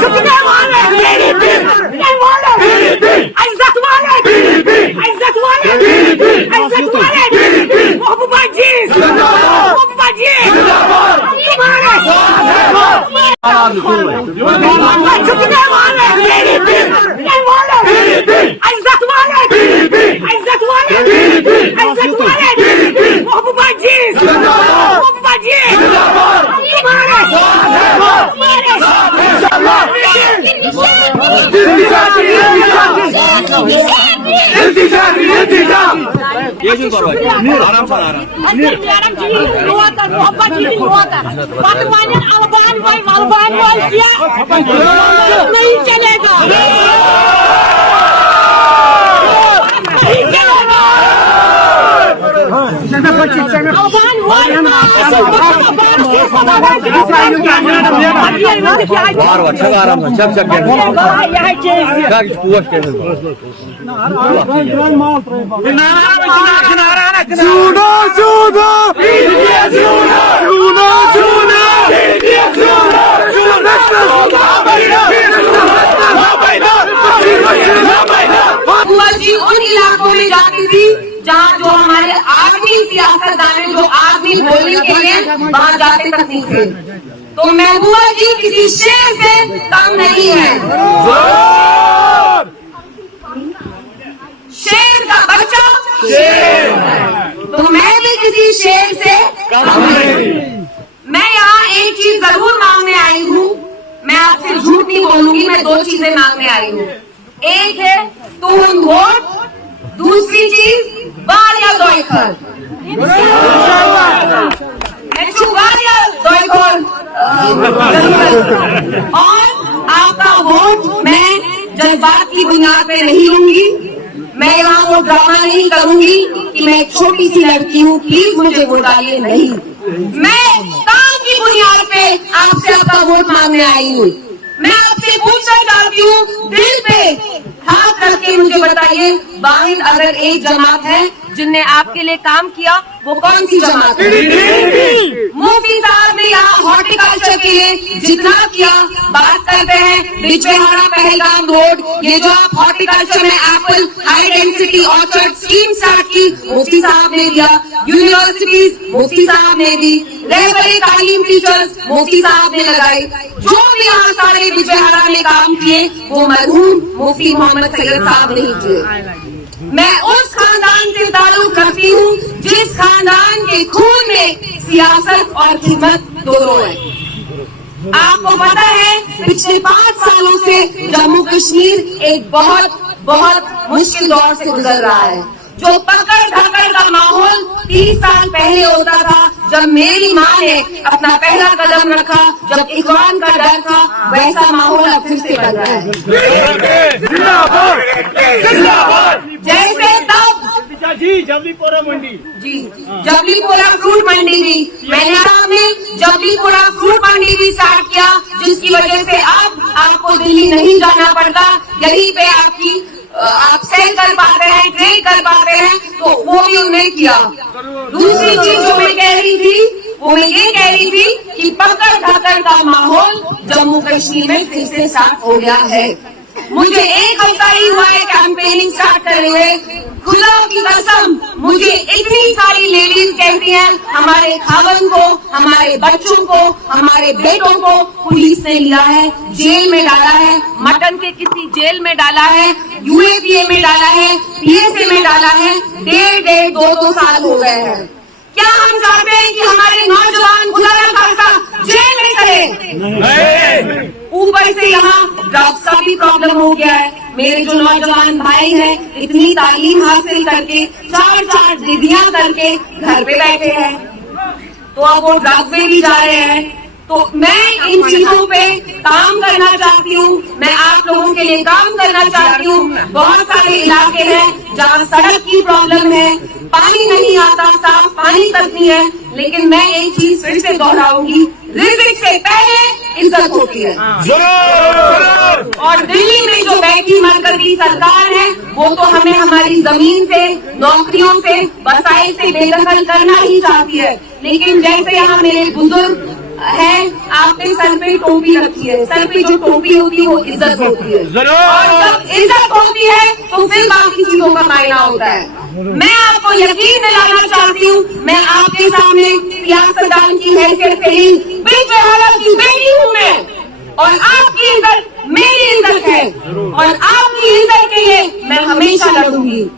छुटने वाले इज्जत वाले महबूबा जी छुटने वाले इज्जत वाले महबूबा जी आराम से नहीं चलेगा आराम जी उन इलाकों में जाती थी जहाँ जो हमारे आर्मी सियासतदान जो आर्मी बोलने के लिए वहाँ जाते तक नहीं थे। तो महबूबा जी किसी शेर से कम नहीं है। शेर का बच्चा शेर है, तो मैं भी किसी शेर से कम नहीं। मैं यहाँ एक चीज जरूर मांगने आई हूँ, मैं आपसे झूठ नहीं बोलूंगी, मैं दो चीजें मांगने आई हूँ। एक है तुम वोट, दूसरी चीज वारिया दोयखर। और आपका वोट मैं जज्बात की बुनियाद पे नहीं लूंगी। मैं यहाँ वो ड्रामा नहीं करूंगी कि मैं एक छोटी सी लड़की हूँ, प्लीज मुझे वोट डालिए, नहीं। मैं काम की बुनियाद पे आपसे आपका वोट मांगने आई हूँ। मैं आपसे पूछना चाहती हूँ, दिल पे हाथ रख के मुझे बताइए, वाहिद अगर एक जमात है जिनने आपके लिए काम किया, वो कौन सी जमात है? मुफ्ती साहब ने यहाँ हॉर्टिकल्चर के लिए जितना किया, बात करते हैं बिजबेहारा पहलगाम रोड, ये जो आप हॉर्टिकल्चर में Apple high density orchard scheme start की, मुफ्ती साहब ने दिया। यूनिवर्सिटीज मुफ्ती साहब ने दी, रहबरे तालीम टीचर्स मुफ्ती साहब ने लगाई। जो भी यहाँ सारे बिजबेहारा में काम किए, वो मरहूम मुफ्ती मोहम्मद सैयद साहब नहीं किए। मैं उस खानदान से ताल्लुक रखती हूँ जिस खानदान के खून में सियासत और खिदमत दोनों है। आपको पता है पिछले 5 सालों से जम्मू कश्मीर एक बहुत बहुत मुश्किल दौर से गुजर रहा है। जो पकड़ धकड़ का माहौल 30 साल पहले होता था, जब मेरी माँ ने अपना पहला कदम रखा, जब इखवान का डर था, वैसा माहौल अब फिर से बन रहा है। जैसे तब जी जबलीपुरा मंडी जी जबलीपुरा फ्रूट मंडी भी मैंने सामने जबलीपुरा फ्रूट मंडी भी स्टार्ट किया, जिसकी वजह से अब आपको दिल्ली नहीं जाना पड़ता। यहीं पे आप सेल कर पाते हैं, ट्रेड कर पाते हैं, तो वो भी उन्हें किया। दूसरी चीज जो मैं कह रही थी, वो मैं ये कह रही थी कि पकड़ धकड़ का माहौल जम्मू कश्मीर में फिर से स्टार्ट हो गया है। मुझे 1 हफ्ता ही हुआ है कैंपेनिंग स्टार्ट करे हुए। खुदा की कसम, मुझे इतनी सारी लेडीज कहती हैं, हमारे खावन को, हमारे बच्चों को, हमारे बेटों को पुलिस ने लिया है, जेल में डाला है, मटन के किसी जेल में डाला है, यूएपीए में डाला है, पीएसए में डाला है। 1.5 2 साल हो गए हैं। क्या हम चाहते हैं कि हमारे नौजवान खुदा न खास्ता जेल में करे? ऊपर से यहाँ ड्रग्स का भी प्रॉब्लम हो गया है। मेरे जो नौजवान भाई हैं, इतनी तालीम हासिल करके 4 डिग्रियां करके घर पे बैठे हैं, तो अब वो ड्रग्स में भी जा रहे हैं। तो मैं इन चीजों पे काम करना चाहती हूँ, मैं आप लोगों के लिए काम करना चाहती हूँ। बहुत सारे इलाके हैं जहाँ सड़क की प्रॉब्लम है, पानी नहीं आता, साफ पानी तक नहीं है। लेकिन मैं एक चीज फिर से दोहराऊंगी, रिज़्क से पहले इज्जत होती है। और दिल्ली में जो बैठी मरकजी सरकार है, वो तो हमें हमारी जमीन से, नौकरियों से, वसाइल से बेदखल करना ही चाहती है। लेकिन जैसे यहाँ मेरे बुजुर्ग है, आपने सर पे टोपी रखी है। सर पे जो टोपी होती है वो इज्जत होती है, और जब इज्जत होती है तो फिर बाकी चीजों का मायना होता है। मैं आपको यकीन दिलाना चाहती हूँ, मैं आपके सामने सियासतदान की हैसियत से ही बिल्कुल हालत की बेटी हूँ मैं, और आपकी इज्जत मेरी इज्जत है, और आपकी इज्जत के लिए मैं हमेशा लड़ूंगी।